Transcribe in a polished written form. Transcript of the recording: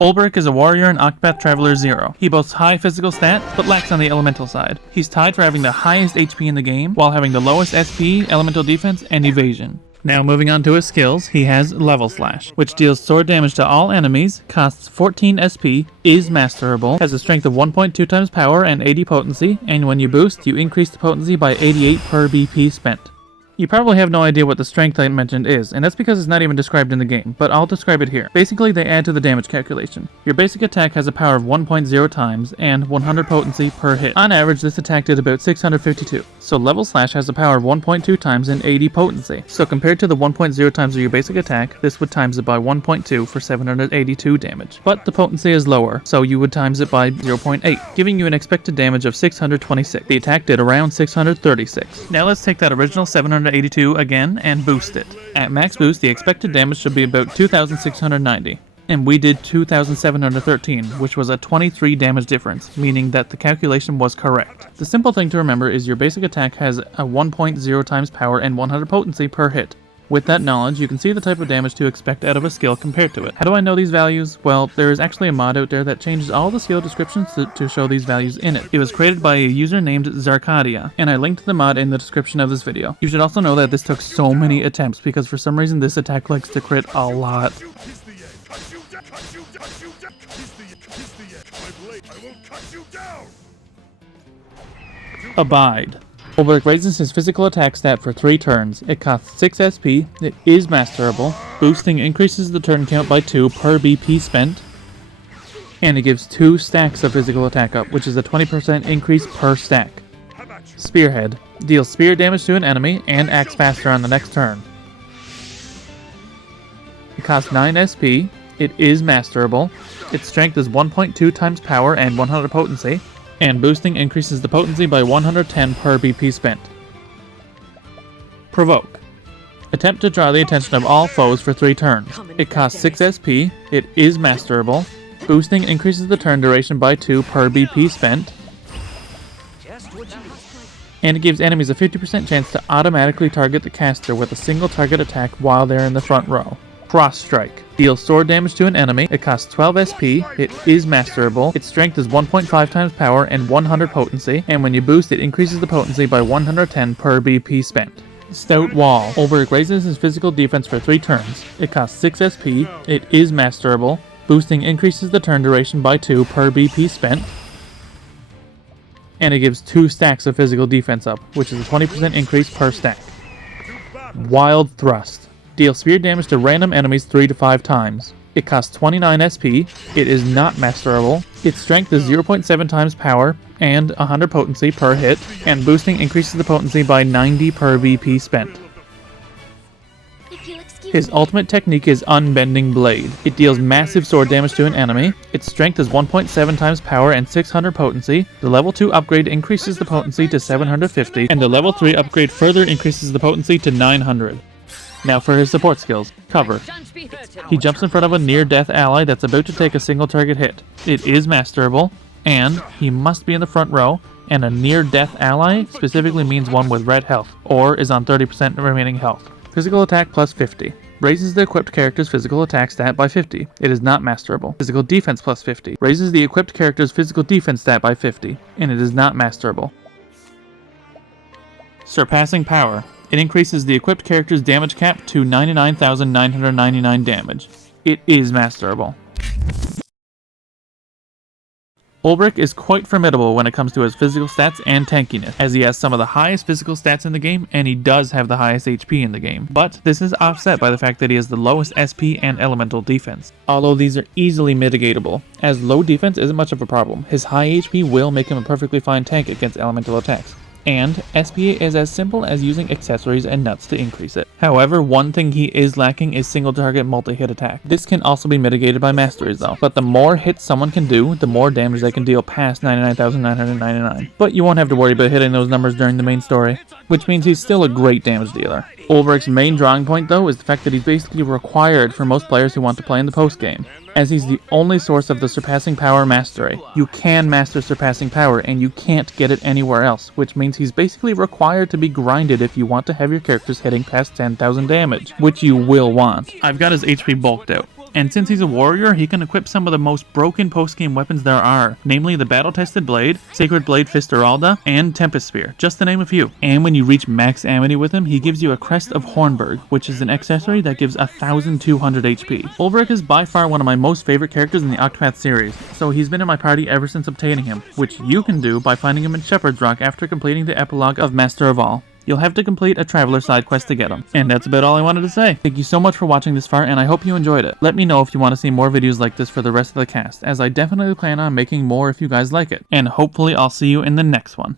Olberic is a warrior in Octopath Traveler 0. He boasts high physical stat, but lacks on the elemental side. He's tied for having the highest HP in the game, while having the lowest SP, elemental defense, and evasion. Now moving on to his skills, he has Level Slash, which deals sword damage to all enemies, costs 14 SP, is masterable, has a strength of 1.2 times power and 80 potency, and when you boost, you increase the potency by 88 per BP spent. You probably have no idea what the strength I mentioned is, and that's because it's not even described in the game, but I'll describe it here. Basically, they add to the damage calculation. Your basic attack has a power of 1.0 times and 100 potency per hit. On average, this attack did about 652. So Level Slash has a power of 1.2 times and 80 potency. So compared to the 1.0 times of your basic attack, this would times it by 1.2 for 782 damage. But the potency is lower, so you would times it by 0.8, giving you an expected damage of 626. The attack did around 636. Now let's take that original 782 again and boost it. At max boost, the expected damage should be about 2,690. And we did 2,713, which was a 23 damage difference, meaning that the calculation was correct. The simple thing to remember is your basic attack has a 1.0 times power and 100 potency per hit. With that knowledge, you can see the type of damage to expect out of a skill compared to it. How do I know these values? Well, there is actually a mod out there that changes all the skill descriptions to show these values in it. It was created by a user named Zarkadia, and I linked the mod in the description of this video. You should also know that this took so many attempts because for some reason this attack likes to crit a lot. Abide. Olberic raises his physical attack stat for 3 turns. It costs 6 SP, it is masterable, boosting increases the turn count by 2 per BP spent, and it gives 2 stacks of physical attack up, which is a 20% increase per stack. Spearhead. Deals spear damage to an enemy and acts faster on the next turn. It costs 9 SP, it is masterable, its strength is 1.2 times power and 100 potency, and boosting increases the potency by 110 per BP spent. Provoke. Attempt to draw the attention of all foes for 3 turns. It costs 6 SP, it is masterable, boosting increases the turn duration by 2 per BP spent, and it gives enemies a 50% chance to automatically target the caster with a single target attack while they're in the front row. Cross Strike. Deals sword damage to an enemy. It costs 12 SP. It is masterable. Its strength is 1.5 times power and 100 potency, and when you boost, it increases the potency by 110 per BP spent. Stout Wall. Olberic raises his physical defense for 3 turns. It costs 6 SP. It is masterable. Boosting increases the turn duration by 2 per BP spent, and it gives 2 stacks of physical defense up, which is a 20% increase per stack. Wild Thrust. Deals spear damage to random enemies 3 to 5 times. It costs 29 SP, it is not masterable, its strength is 0.7 times power and 100 potency per hit, and boosting increases the potency by 90 per BP spent. His ultimate technique is Unbending Blade. It deals massive sword damage to an enemy, its strength is 1.7 times power and 600 potency, the level 2 upgrade increases the potency to 750, and the level 3 upgrade further increases the potency to 900. Now for his support skills. Cover. He jumps in front of a near-death ally that's about to take a single target hit. It is masterable, and he must be in the front row, and a near-death ally specifically means one with red health, or is on 30% remaining health. Physical attack plus 50. Raises the equipped character's physical attack stat by 50. It is not masterable. Physical defense plus 50. Raises the equipped character's physical defense stat by 50, and it is not masterable. Surpassing Power. It increases the equipped character's damage cap to 99,999 damage. It is masterable. Olberic is quite formidable when it comes to his physical stats and tankiness, as he has some of the highest physical stats in the game, and he does have the highest HP in the game. But this is offset by the fact that he has the lowest SP and elemental defense, although these are easily mitigatable, as low defense isn't much of a problem. His high HP will make him a perfectly fine tank against elemental attacks. And SP is as simple as using accessories and nuts to increase it. However, one thing he is lacking is single target multi-hit attack. This can also be mitigated by masteries though, but the more hits someone can do, the more damage they can deal past 99,999. But you won't have to worry about hitting those numbers during the main story, which means he's still a great damage dealer. Olberic's main drawing point though is the fact that he's basically required for most players who want to play in the post game, as he's the only source of the Surpassing Power mastery. You can master Surpassing Power and you can't get it anywhere else, which means he's basically required to be grinded if you want to have your characters hitting past 10,000 damage, which you will want. I've got his HP bulked out. And since he's a warrior, he can equip some of the most broken post-game weapons there are, namely the battle-tested blade, Sacred Blade Fisteralda, and Tempest Spear, just to name a few. And when you reach max amity with him, he gives you a Crest of Hornburg, which is an accessory that gives 1200 HP. Olberic is by far one of my most favorite characters in the Octopath series, so he's been in my party ever since obtaining him, which you can do by finding him in Shepherd's Rock after completing the epilogue of Master of All. You'll have to complete a Traveler side quest to get him. And that's about all I wanted to say. Thank you so much for watching this far, and I hope you enjoyed it. Let me know if you want to see more videos like this for the rest of the cast, as I definitely plan on making more if you guys like it. And hopefully I'll see you in the next one.